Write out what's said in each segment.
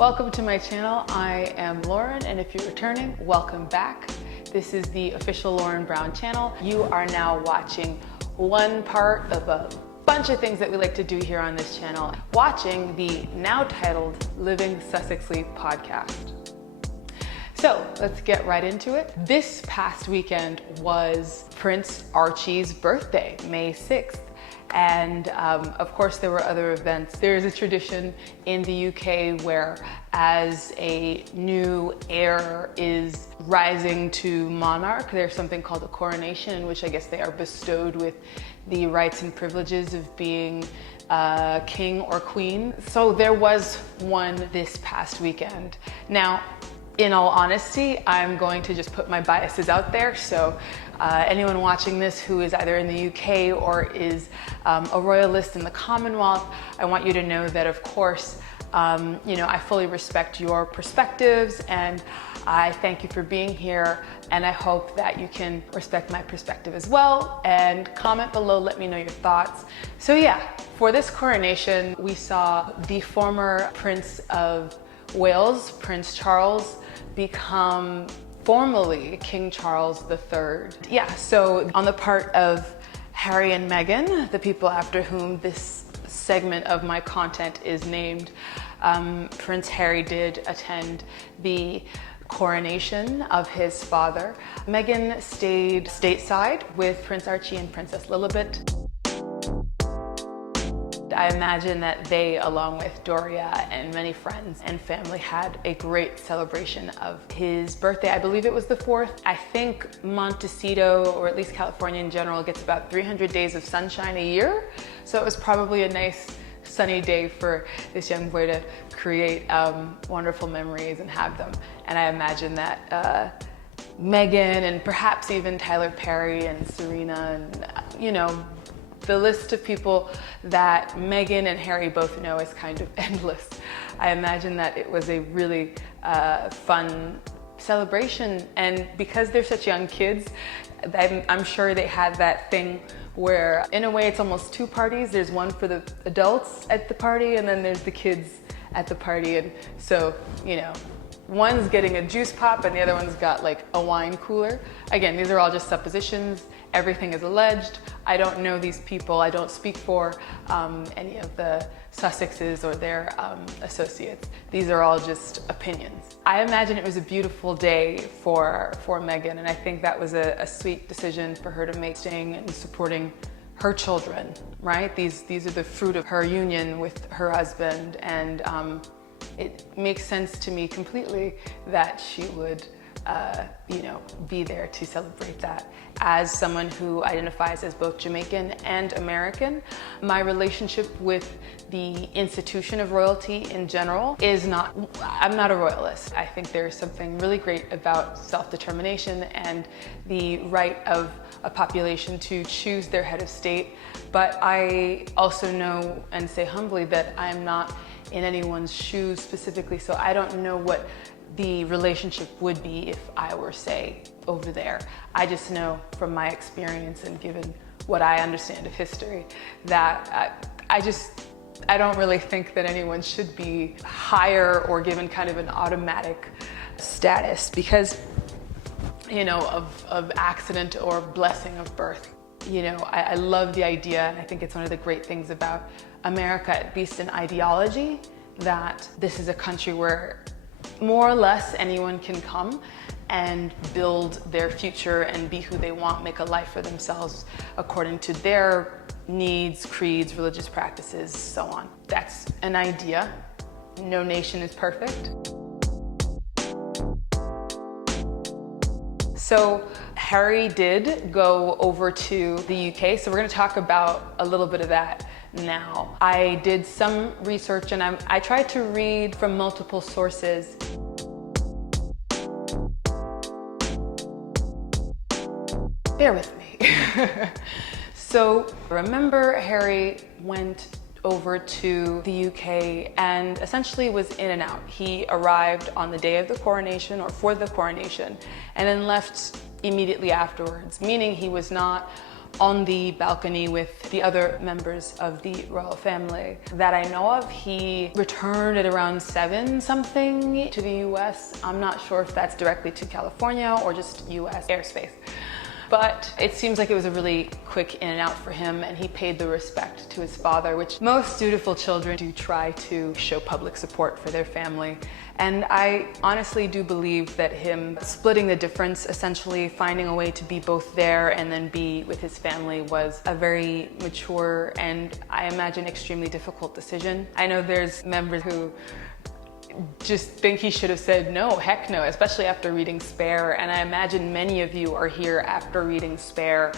Welcome to my channel. I am Lauren, and if you're returning, welcome back. This is the official Lauren Brown channel. You are now watching one part of a bunch of things that we like to do here on this channel, watching the now titled Living Sussexly podcast. So let's get right into it. This past weekend was Prince Archie's birthday, May 6th. And of course there were other events. There is a tradition in the UK where as a new heir is rising to monarch, there's something called a coronation, in which I guess they are bestowed with the rights and privileges of being king or queen. So there was one this past weekend. Now, in all honesty, I'm going to just put my biases out there. So anyone watching this who is either in the UK or is a royalist in the Commonwealth, I want you to know that, of course, I fully respect your perspectives, and I thank you for being here, and I hope that you can respect my perspective as well, and comment below, let me know your thoughts. So yeah, for this coronation, we saw the former Prince of Wales, Prince Charles, become formally King Charles III. Yeah, so on the part of Harry and Meghan, the people after whom this segment of my content is named, Prince Harry did attend the coronation of his father. Meghan stayed stateside with Prince Archie and Princess Lilibet. I imagine that they, along with Doria and many friends and family, had a great celebration of his birthday. I believe it was the 4th. I think Montecito, or at least California in general, gets about 300 days of sunshine a year. So it was probably a nice sunny day for this young boy to create wonderful memories and have them. And I imagine that Meghan and perhaps even Tyler Perry and Serena and, the list of people that Meghan and Harry both know is kind of endless. I imagine that it was a really fun celebration, and because they're such young kids, I'm sure they had that thing where, in a way, it's almost two parties. There's one for the adults at the party, and then there's the kids at the party, and so, one's getting a juice pop and the other one's got like a wine cooler. Again, these are all just suppositions. Everything is alleged. I don't know these people. I don't speak for any of the Sussexes or their associates. These are all just opinions. I imagine it was a beautiful day for Meghan, and I think that was a sweet decision for her to make, staying and supporting her children, right? These are the fruit of her union with her husband, and it makes sense to me completely that she would be there to celebrate that. As someone who identifies as both Jamaican and American, my relationship with the institution of royalty in general I'm not a royalist. I think there's something really great about self-determination and the right of a population to choose their head of state, but I also know and say humbly that I'm not in anyone's shoes specifically, so I don't know what the relationship would be if I were, say, over there. I just know from my experience and given what I understand of history that I don't really think that anyone should be higher or given kind of an automatic status because, of accident or blessing of birth. I love the idea, and I think it's one of the great things about America, at least in ideology, that this is a country where more or less anyone can come and build their future and be who they want, make a life for themselves according to their needs, creeds, religious practices, so on. That's an idea. No nation is perfect. So Harry did go over to the UK, so we're going to talk about a little bit of that now. I did some research, and I tried to read from multiple sources. Bear with me. So remember, Harry went over to the UK and essentially was in and out. He arrived on the day of the coronation or for the coronation and then left immediately afterwards, meaning he was not on the balcony with the other members of the royal family. That I know of, he returned at around 7 something to the US. I'm not sure if that's directly to California or just US airspace. But it seems like it was a really quick in and out for him, and he paid the respect to his father, which most dutiful children do try to show public support for their family. And I honestly do believe that him splitting the difference, essentially finding a way to be both there and then be with his family, was a very mature and, I imagine, extremely difficult decision. I know there's members who just think he should have said no, heck no, especially after reading Spare. And I imagine many of you are here after reading Spare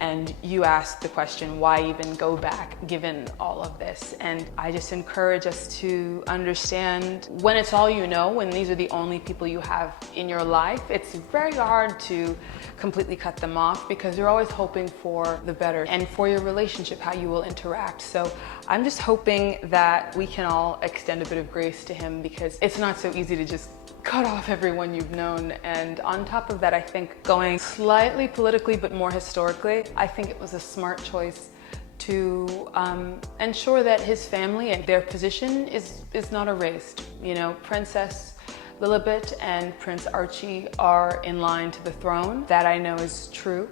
and you ask the question, why even go back given all of this? And I just encourage us to understand, when it's all you know, when these are the only people you have in your life, it's very hard to completely cut them off, because you're always hoping for the better and for your relationship, how you will interact. So I'm just hoping that we can all extend a bit of grace to him, because it's not so easy to just cut off everyone you've known. And on top of that, I think going slightly politically but more historically, I think it was a smart choice to ensure that his family and their position is not erased. You know, Princess Lilibet and Prince Archie are in line to the throne. That I know is true.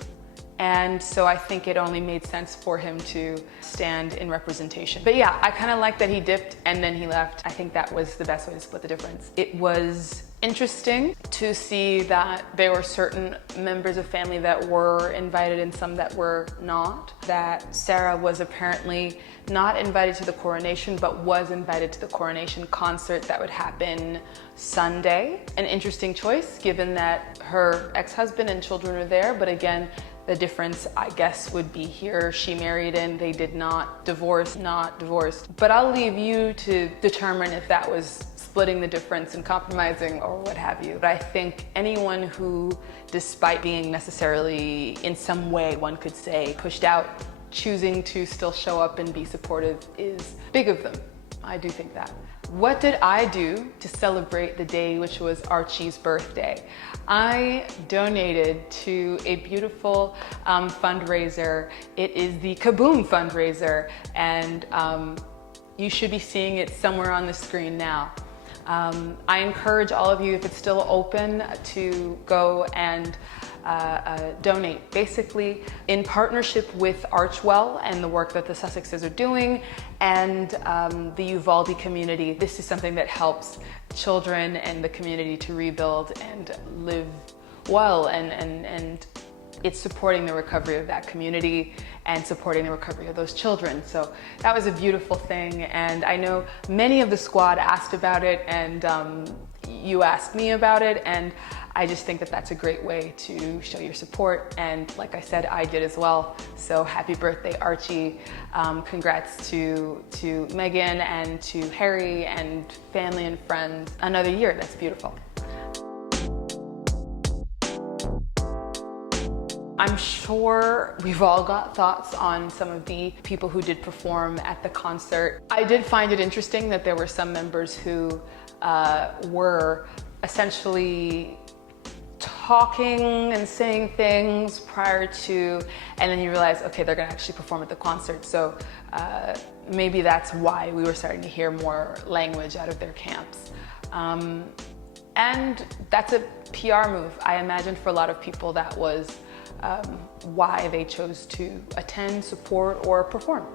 And so I think it only made sense for him to stand in representation. But yeah, I kind of like that he dipped and then he left. I think that was the best way to split the difference. It was interesting to see that there were certain members of family that were invited and some that were not. That Sarah was apparently not invited to the coronation, but was invited to the coronation concert that would happen Sunday. An interesting choice, given that her ex-husband and children are there, but again, the difference, I guess, would be here. She married in, they did not divorce, not divorced. But I'll leave you to determine if that was splitting the difference and compromising or what have you. But I think anyone who, despite being necessarily in some way, one could say, pushed out, choosing to still show up and be supportive is big of them. I do think that. What did I do to celebrate the day, which was Archie's birthday? I donated to a beautiful fundraiser. It is the Kaboom fundraiser, and you should be seeing it somewhere on the screen now. I encourage all of you, if it's still open, to go and donate. Basically, in partnership with Archwell and the work that the Sussexes are doing, and the Uvalde community, this is something that helps children and the community to rebuild and live well, and it's supporting the recovery of that community and supporting the recovery of those children. So that was a beautiful thing, and I know many of the squad asked about it, and you asked me about it, and I just think that that's a great way to show your support, and like I said, I did as well. So happy birthday, Archie. Congrats to Meghan and to Harry and family and friends. Another year, that's beautiful. I'm sure we've all got thoughts on some of the people who did perform at the concert. I did find it interesting that there were some members who were essentially talking and saying things prior to, and then you realize, okay, they're gonna actually perform at the concert. So maybe that's why we were starting to hear more language out of their camps. And that's a PR move. I imagine for a lot of people that was why they chose to attend, support, or perform.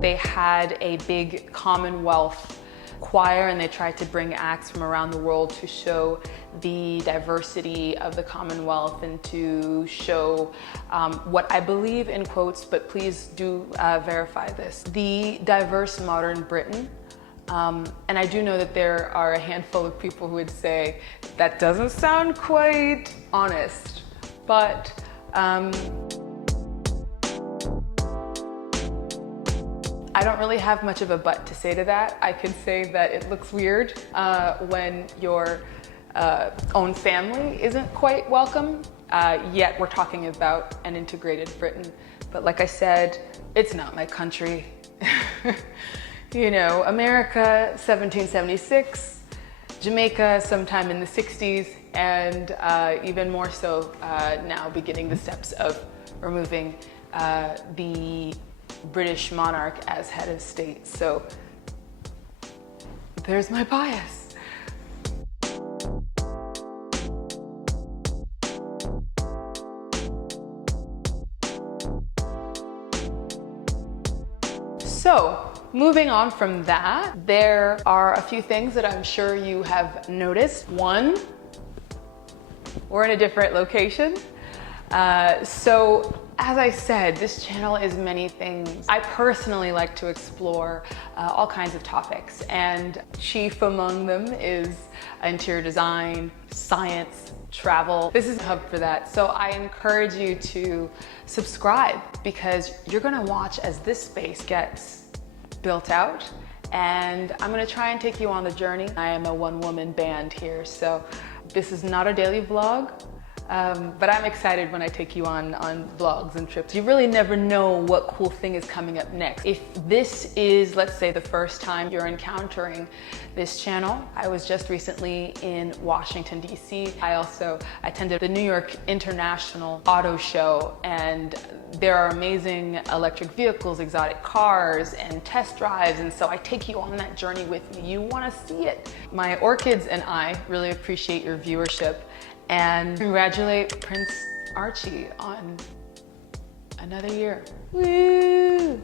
They had a big Commonwealth choir, and they tried to bring acts from around the world to show the diversity of the Commonwealth and to show what I believe, in quotes, but please do verify this, the diverse modern Britain. And I do know that there are a handful of people who would say that doesn't sound quite honest, but I don't really have much of a but to say to that. I can say that it looks weird when your own family isn't quite welcome, yet we're talking about an integrated Britain. But like I said, it's not my country. You know, America, 1776, Jamaica, sometime in the 60s, and even more so now beginning the steps of removing the British monarch as head of state. So there's my bias. So, moving on from that, there are a few things that I'm sure you have noticed. One, we're in a different location. So, as I said, this channel is many things. I personally like to explore all kinds of topics, and chief among them is interior design, science, travel. This is a hub for that. So I encourage you to subscribe, because you're gonna watch as this space gets built out, and I'm gonna try and take you on the journey. I am a one-woman band here, so this is not a daily vlog, but I'm excited when I take you on vlogs and trips. You really never know what cool thing is coming up next. If this is, let's say, the first time you're encountering this channel, I was just recently in Washington, D.C. I also attended the New York International Auto Show, and there are amazing electric vehicles, exotic cars, and test drives, and so I take you on that journey with me. You want to see it. My orchids and I really appreciate your viewership, and congratulate Prince Archie on another year. Woo!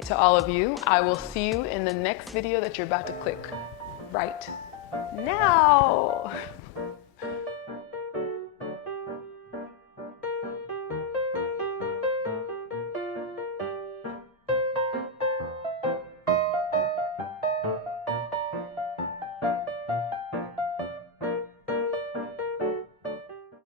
To all of you, I will see you in the next video that you're about to click right now.